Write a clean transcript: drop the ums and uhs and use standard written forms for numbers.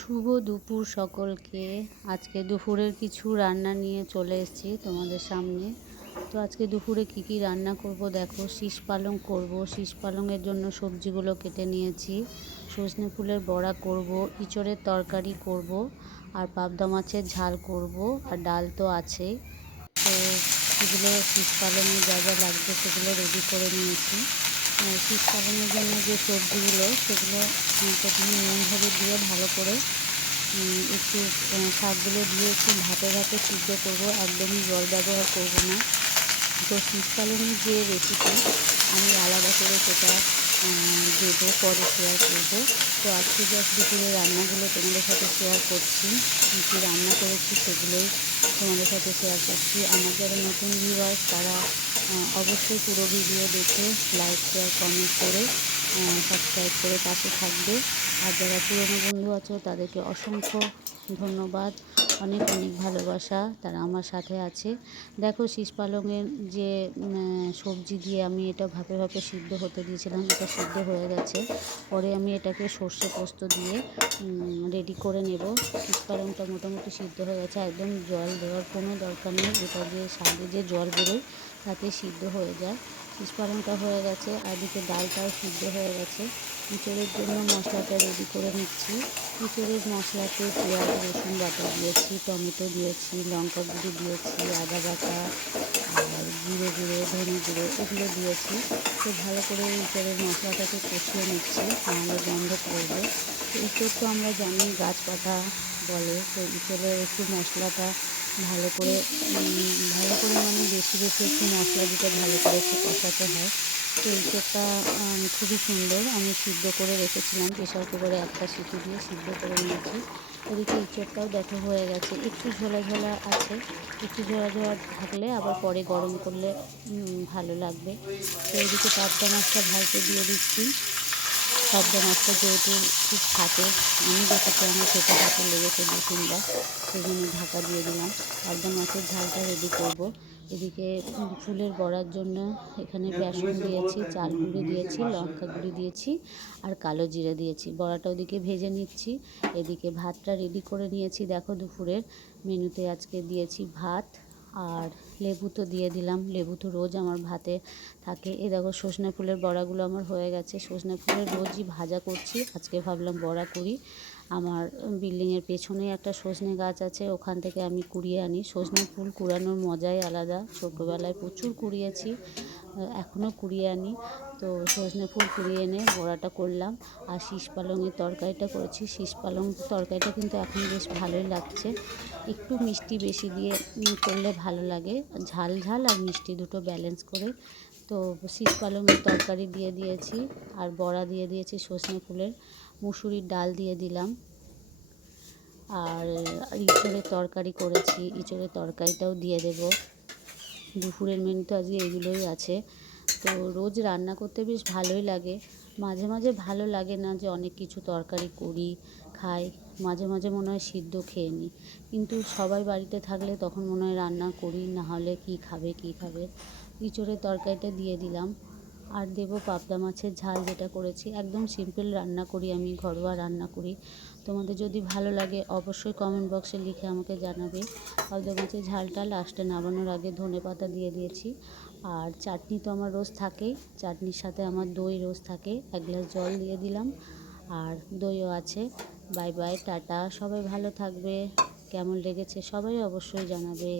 শুভ দুপুর সকলকে। আজকে দুপুরের কিছু রান্না নিয়ে চলে এসেছি তোমাদের সামনে। তো আজকে দুপুরে কি রান্না করব দেখো। শীষ পালং করব। শীষ পালংয়ের জন্য সবজিগুলো কেটে নিয়েছি। সজনে ফুলের বড়া করব, ইঁচড়ের তরকারি করব, আর পাবদা মাছের ঝাল করব, আর ডাল তো আছেই। তো সেগুলো শীষ পালংয়ে যা যা লাগবে সেগুলো রেডি করে নিয়েছি। শীষ পালংয়ের জন্য যে সবজিগুলো সেগুলো প্রথমে নুন হলুদ দিয়ে ভালো করে একটু শাকগুলো দিয়ে একটু ভাপে ভাপে সিদ্ধ করব, একদমই জল ব্যবহার করব না। তো শীষ পালংয়ের যে রেসিপি আমি আলাদা করে সেটা দেবো, পরে শেয়ার করব। তো আজকে জাস্ট দুপুরে রান্নাগুলো তোমাদের সাথে শেয়ার করছি। কী রান্না করেছি সেগুলোই তোমাদের সাথে শেয়ার করছি। আমার যারা নতুন ভিউয়ার্স তারা অবশ্যই পুরো ভিডিও দেখে লাইক শেয়ার কমেন্ট করে সাবস্ক্রাইব করে পাশে থাকবে। আর যারা পুরনো বন্ধু আছো তাদেরকে অসংখ্য ধন্যবাদ, অনেক অনেক ভালোবাসা, তারা আমার সাথে আছে। দেখো শীষ পালংয়ের যে সবজি দিয়ে আমি এটা ভাপে ভাপে সিদ্ধ হতে দিয়েছিলাম, এটা সিদ্ধ হয়ে গেছে। পরে আমি এটাকে সর্ষে পোস্ত দিয়ে রেডি করে নেব। শীষ পালংটা মোটামুটি সিদ্ধ হয়ে গেছে, একদম জল দেওয়ার কোনো দরকার নেই। এটা যে শাকে যে জল বেরোয় তাতে সিদ্ধ হয়ে যায়। শীষ পালংটা হয়ে গেছে, আর এদিকে ডালটাও সিদ্ধ হয়ে গেছে। ইঁচড়ের জন্য মশলাটা রেডি করে নিচ্ছি। ইঁচড়ের মশলাতে পেঁয়াজ রসুন বাটা দিয়েছি, টমেটো দিয়েছি, লঙ্কা গুঁড়ো দিয়েছি, আদা বাটা, আর জিরে গুঁড়ো, ধনে গুঁড়ো এগুলো দিয়েছি। তো ভালো করে ইঁচড়ের মশলাটাকে কষিয়ে নিচ্ছি, নাহলে গন্ধ করবে। তো ইঁচড় তো আমরা জানি গাছপাতা বলে, তো ইঁচড়ের একটু মশলাটা ভালো করে মানে বেশি বেশি একটু মশলা দিতে ভালো করে একটু কষাতে হয়। তো ইঁচড়টা খুবই সুন্দর, আমি সিদ্ধ করে রেখেছিলাম প্রেশার কুকারে, একটা সিটি দিয়ে সিদ্ধ করে নিয়েছি। এদিকে ইঁচড়টাও দেখো হয়ে গেছে, একটু ঝোলা ঝোলা আছে, একটু ঝোলা ঝোলা থাকলে আবার পরে গরম করলে ভালো লাগবে। তো এদিকে পাবদা মাছটা ভাজতে দিয়ে দিচ্ছি। পাবদা মাছটা যেহেতু খুব ফাটে, আমি দেখেছি আমার খেতে হাতে লেগেছে 2-3 বার, সেই জন্য ঢাকা দিয়ে দিলাম। পাবদা মাছের ঝালটা রেডি করব। এদিকে ফুলের বড়ার জন্য এখানে বেসন দিয়েছি, চাল গুঁড়ি দিয়েছি, লঙ্কা গুঁড়ি দিয়েছি, আর কালো জিরে দিয়েছি। বড়াটা ওদিকে ভেজে নিচ্ছি। এদিকে ভাতটা রেডি করে নিয়েছি। দেখো দুপুরের মেনুতে আজকে দিয়েছি ভাত, আর লেবু তো দিয়ে দিলাম, লেবু তো রোজ আমার ভাতে থাকে। এই দেখো সজনে ফুলের বড়াগুলো আমার হয়ে গেছে। সজনে ফুলের রোজই ভাজা করছি, আজকে ভাবলাম বড়া করি। আমার বিল্ডিংয়ের পেছনেই একটা সজনে গাছ আছে, ওখান থেকে আমি কুড়িয়ে আনি। সজনে ফুল কুড়ানোর মজাই আলাদা, ছোটোবেলায় প্রচুর কুড়িয়েছি, এখনও কুড়িয়ে আনি। তো সজনে ফুল কুড়িয়ে এনে বড়াটা করলাম, আর শীষ পালংয়ের তরকারিটা করেছি। শীষ পালং তরকারিটা কিন্তু এখন বেশ ভালোই লাগছে, একটু মিষ্টি বেশি দিয়ে করলে ভালো লাগে, ঝাল ঝাল আর মিষ্টি দুটো ব্যালেন্স করে। তো শীষ পালংয়ের তরকারি দিয়ে দিয়েছি, আর বড়া দিয়ে দিয়েছি সজনে ফুলের, মুসুরির ডাল দিয়ে দিলাম, আর ইঁচড়ের তরকারি করেছি, ইঁচড়ের তরকারিটাও দিয়ে দেব। দুপুরের মেনু তো আজকে এগুলোই আছে। তো রোজ রান্না করতে বেশ ভালোই লাগে। মাঝে মাঝে ভালো লাগে না যে অনেক কিছু তরকারি করি খাই, মাঝে মাঝে মনে হয় সিদ্ধ খেয়ে নিই, কিন্তু সবাই বাড়িতে থাকলে তখন মনে হয় রান্না করি, না হলে কী খাবে কী খাবে। ইঁচড়ের তরকারিটা দিয়ে দিলাম, আর দেবো পাবদা মাছের ঝাল, যেটা করেছি একদম সিম্পল রান্না করি, আমি ঘরোয়া রান্না করি। তোমাদের যদি ভালো লাগে অবশ্যই কমেন্ট বক্সে লিখে আমাকে জানাবে। পাবদা মাছের ঝালটা লাস্টে নামানোর আগে ধনেপাতা দিয়ে দিয়েছি। আর চাটনি তো আমার রোজ থাকেই, চাটনির সাথে আমার দই রোজ থাকে, 1 গ্লাস জল দিয়ে দিলাম, আর দইও আছে। বাই বাই, টাটা, সবাই ভালো থাকবে। কেমন লেগেছে সবাই অবশ্যই জানাবে।